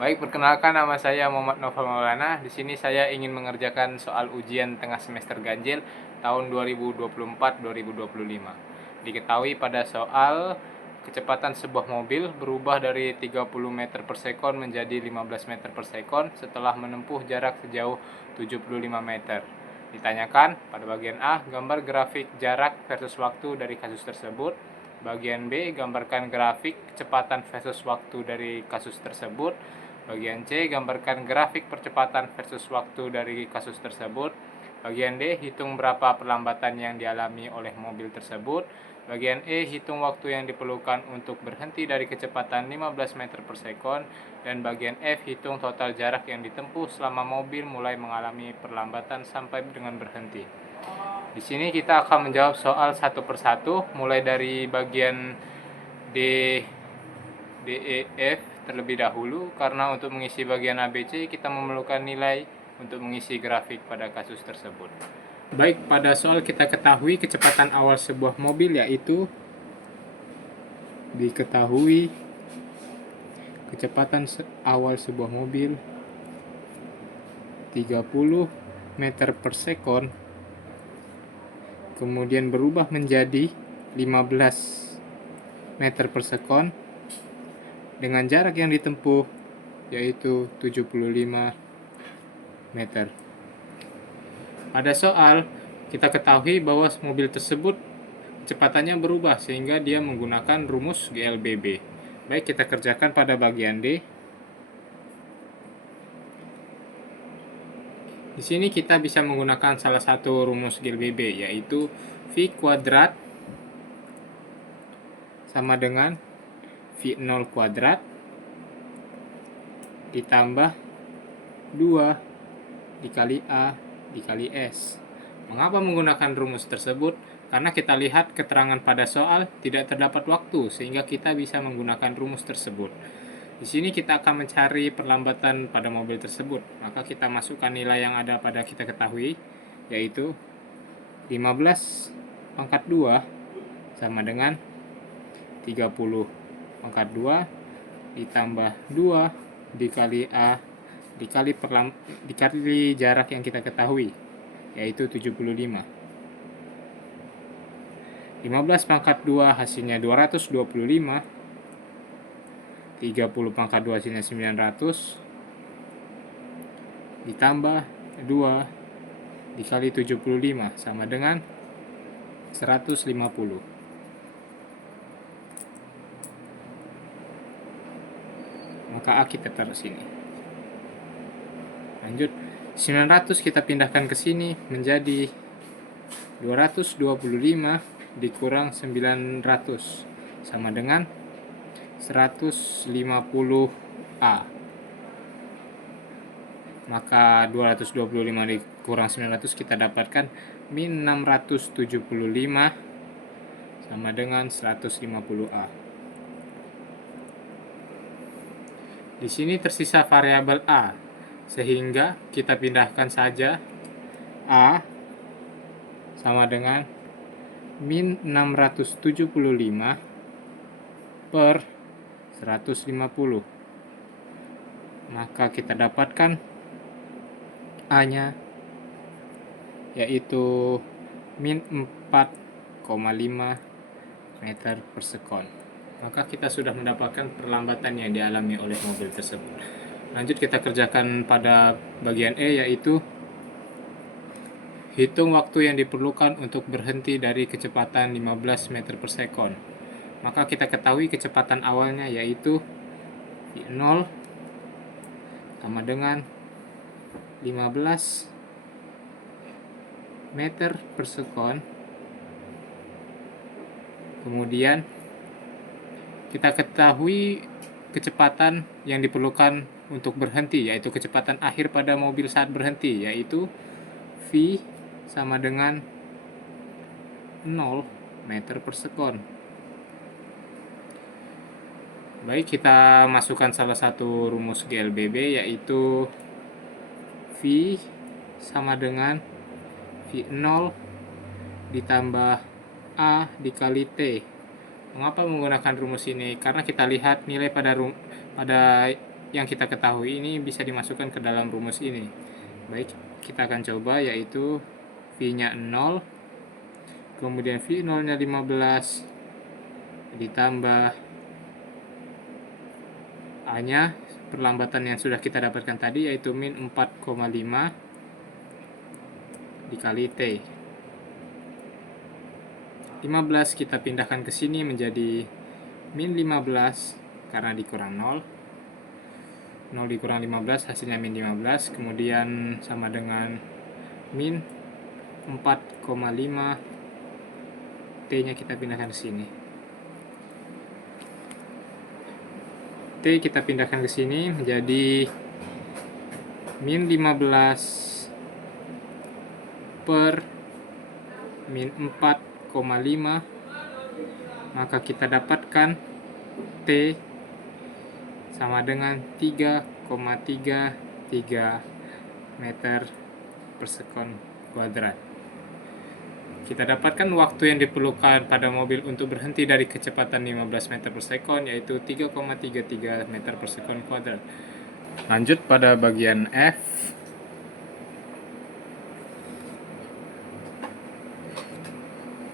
Baik, perkenalkan nama saya Muhammad Novel Maulana. Di sini saya ingin mengerjakan soal ujian tengah semester ganjil tahun 2024-2025. Diketahui pada soal kecepatan sebuah mobil berubah dari 30 meter per sekon menjadi 15 meter per sekon setelah menempuh jarak sejauh 75 meter. Ditanyakan pada bagian A, gambar grafik jarak versus waktu dari kasus tersebut. Bagian B, gambarkan grafik kecepatan versus waktu dari kasus tersebut. Bagian C, gambarkan grafik percepatan versus waktu dari kasus tersebut. Bagian D, hitung berapa perlambatan yang dialami oleh mobil tersebut. Bagian E, hitung waktu yang diperlukan untuk berhenti dari kecepatan 15 meter per sekon. Dan bagian F, hitung total jarak yang ditempuh selama mobil mulai mengalami perlambatan sampai dengan berhenti. Di sini kita akan menjawab soal satu persatu, mulai dari bagian D, D, E, F terlebih dahulu, karena untuk mengisi bagian ABC kita memerlukan nilai untuk mengisi grafik pada kasus tersebut. Baik, pada soal kita ketahui kecepatan awal sebuah mobil yaitu diketahui kecepatan awal sebuah mobil 30 meter per sekon, kemudian berubah menjadi 15 meter per sekon dengan jarak yang ditempuh yaitu 75 meter. Pada soal kita ketahui bahwa mobil tersebut kecepatannya berubah sehingga dia menggunakan rumus GLBB. Baik, kita kerjakan pada bagian D. Di sini kita bisa menggunakan salah satu rumus GLBB, yaitu V kuadrat sama dengan V0 kuadrat ditambah 2 dikali A dikali S. Mengapa menggunakan rumus tersebut? Karena kita lihat keterangan pada soal tidak terdapat waktu, sehingga kita bisa menggunakan rumus tersebut. Di sini kita akan mencari perlambatan pada mobil tersebut. Maka kita masukkan nilai yang ada pada kita ketahui, yaitu 15 pangkat 2 sama dengan 30 pangkat 2 ditambah 2 dikali A dikali jarak yang kita ketahui, yaitu 75. 15 pangkat 2 hasilnya 225. 30 pangkat 2 hasilnya 900. Ditambah 2 dikali 75 sama dengan 150. Maka A kita taruh sini. Lanjut, 900 kita pindahkan ke sini menjadi 225 dikurang 900 sama dengan 150A. Maka 225 dikurang 900 kita dapatkan min 675 sama dengan 150A. Di sini tersisa variabel A, sehingga kita pindahkan saja A sama dengan min 675 per 150. Maka kita dapatkan A-nya yaitu min 4,5 meter per sekon. Maka kita sudah mendapatkan perlambatan yang dialami oleh mobil tersebut. Lanjut kita kerjakan pada bagian E, yaitu hitung waktu yang diperlukan untuk berhenti dari kecepatan 15 meter per sekon. Maka kita ketahui kecepatan awalnya yaitu 0 sama dengan 15 meter per sekon. Kemudian kita ketahui kecepatan yang diperlukan untuk berhenti, yaitu kecepatan akhir pada mobil saat berhenti, yaitu V sama dengan 0 meter per sekon. Baik, kita masukkan salah satu rumus GLBB, yaitu V sama dengan V0 ditambah A dikali T. Mengapa menggunakan rumus ini? Karena kita lihat nilai pada yang kita ketahui ini bisa dimasukkan ke dalam rumus ini. Baik, kita akan coba, yaitu V-nya 0, kemudian V0-nya 15, ditambah A-nya, perlambatan yang sudah kita dapatkan tadi, yaitu min 4,5 dikali T. 15 kita pindahkan ke sini menjadi min 15 karena dikurang 0. 0 dikurang 15 hasilnya min 15, kemudian sama dengan min 4,5, T-nya kita pindahkan ke sini. T kita pindahkan ke sini menjadi min 15 per min 4,5, maka kita dapatkan T sama dengan 3,33 meter per sekon kuadrat. Kita dapatkan waktu yang diperlukan pada mobil untuk berhenti dari kecepatan 15 meter per sekon, yaitu 3,33 meter per sekon kuadrat. Lanjut pada bagian F.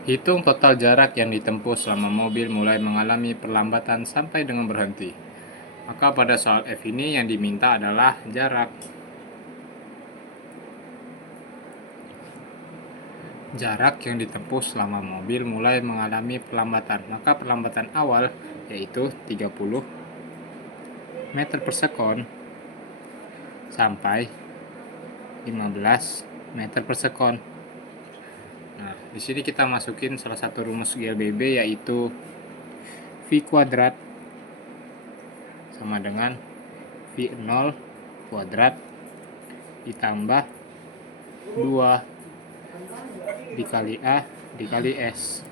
Hitung total jarak yang ditempuh selama mobil mulai mengalami perlambatan sampai dengan berhenti. Maka pada soal F ini yang diminta adalah jarak yang ditempuh selama mobil mulai mengalami perlambatan. Maka perlambatan awal yaitu 30 meter per sekon sampai 15 meter per sekon. Nah, di sini kita masukin salah satu rumus GLBB, yaitu V kuadrat sama dengan V0 kuadrat ditambah 2 dikali A dikali S.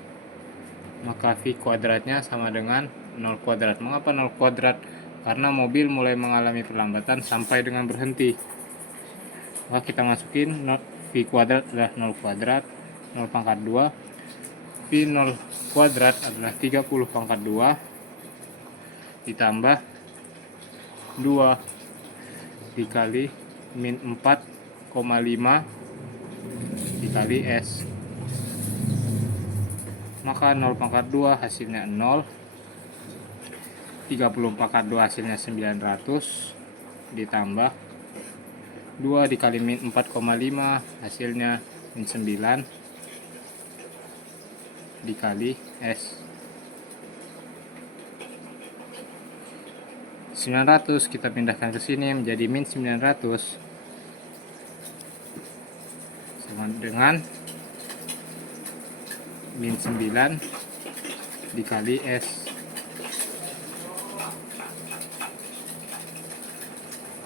Maka V kuadratnya sama dengan 0 kuadrat. Mengapa 0 kuadrat? Karena mobil mulai mengalami perlambatan sampai dengan berhenti. Maka kita masukin V kuadrat adalah 0 kuadrat, 0 pangkat 2. V0 kuadrat adalah 30 pangkat 2 ditambah 2 dikali min 4,5 dikali S. Maka 0 pangkat 2 hasilnya 0, 30 pangkat 2 hasilnya 900, ditambah 2 dikali min 4,5 hasilnya min 9 dikali S. 900 kita pindahkan ke sini menjadi min 900 sama dengan min 9 dikali S.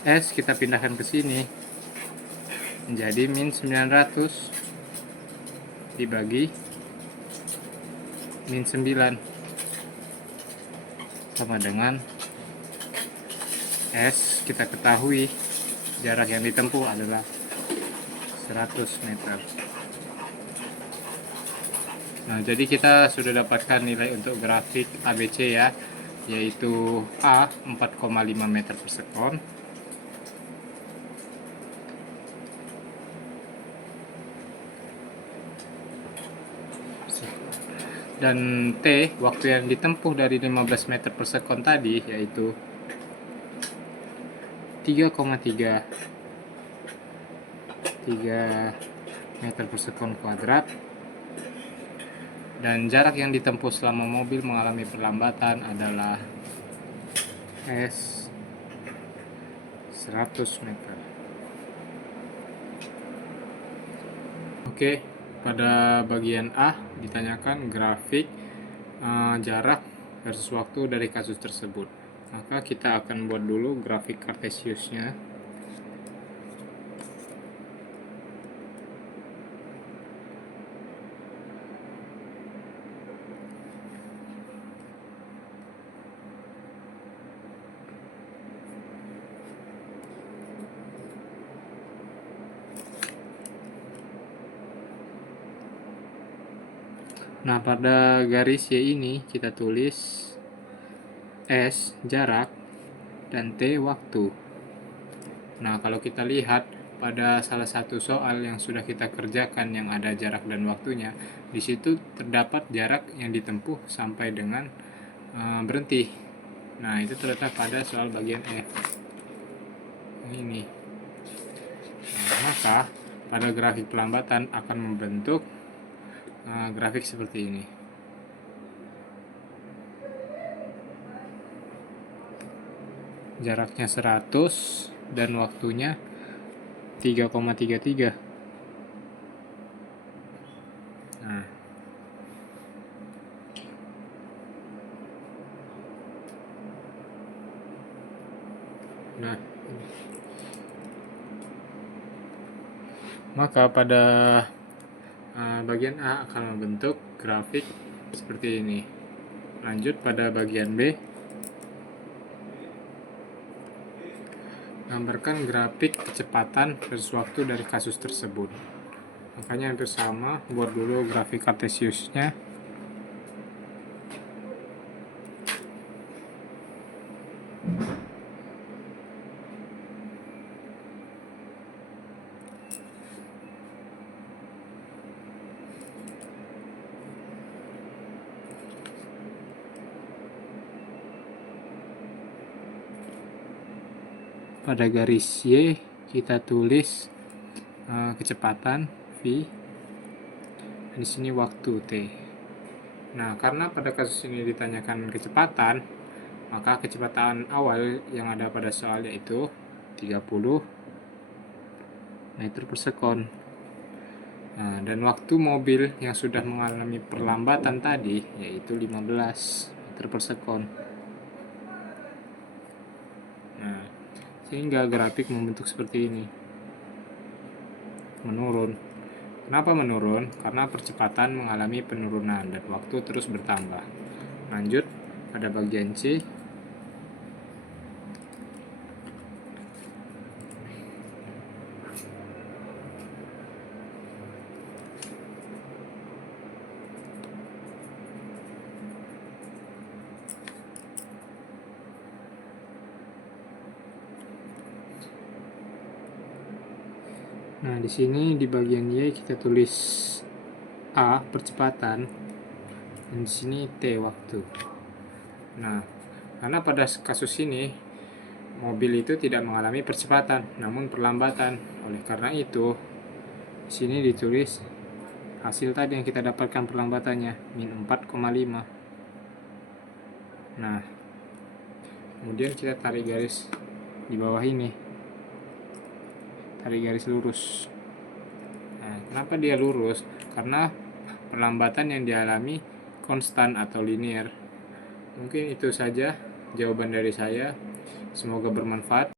S kita pindahkan ke sini menjadi min 900 dibagi min 9 sama dengan S. Kita ketahui jarak yang ditempuh adalah 100 meter. Nah, jadi kita sudah dapatkan nilai untuk grafik ABC ya, yaitu A 4,5 meter per sekon, dan T waktu yang ditempuh dari 15 meter per sekon tadi yaitu 3,33 meter per sekon kuadrat, dan jarak yang ditempuh selama mobil mengalami perlambatan adalah S 100 meter. Oke, pada bagian A ditanyakan grafik jarak versus waktu dari kasus tersebut. Maka kita akan buat dulu grafik Cartesiusnya. Nah, pada garis Y ini kita tulis S jarak dan T waktu. Nah, kalau kita lihat pada salah satu soal yang sudah kita kerjakan yang ada jarak dan waktunya, di situ terdapat jarak yang ditempuh sampai dengan berhenti. Nah, itu terletak pada soal bagian F. Ini. Nah, maka pada grafik pelambatan akan membentuk grafik seperti ini. Jaraknya 100 dan waktunya 3,33. Nah, maka pada bagian A akan membentuk grafik seperti ini. Lanjut pada bagian B, gambarkan grafik kecepatan versus waktu dari kasus tersebut. Makanya hampir sama, buat dulu grafik kartesiusnya. Pada garis Y kita tulis kecepatan V, di sini waktu T. Nah, karena pada kasus ini ditanyakan kecepatan, maka kecepatan awal yang ada pada soal yaitu 30 meter per sekon. Nah, dan waktu mobil yang sudah mengalami perlambatan tadi yaitu 15 meter per sekon. Nah, sehingga grafik membentuk seperti ini, menurun. Kenapa menurun? Karena percepatan mengalami penurunan dan waktu terus bertambah. Lanjut pada bagian C. Nah, di sini di bagian Y kita tulis A percepatan dan di sini T waktu. Nah, karena pada kasus ini mobil itu tidak mengalami percepatan namun perlambatan. Oleh karena itu, di sini ditulis hasil tadi yang kita dapatkan perlambatannya min 4,5. Nah, kemudian kita tarik garis di bawah ini. Tarik garis lurus. Nah, kenapa dia lurus? Karena perlambatan yang dialami konstan atau linear. Mungkin itu saja jawaban dari saya. Semoga bermanfaat.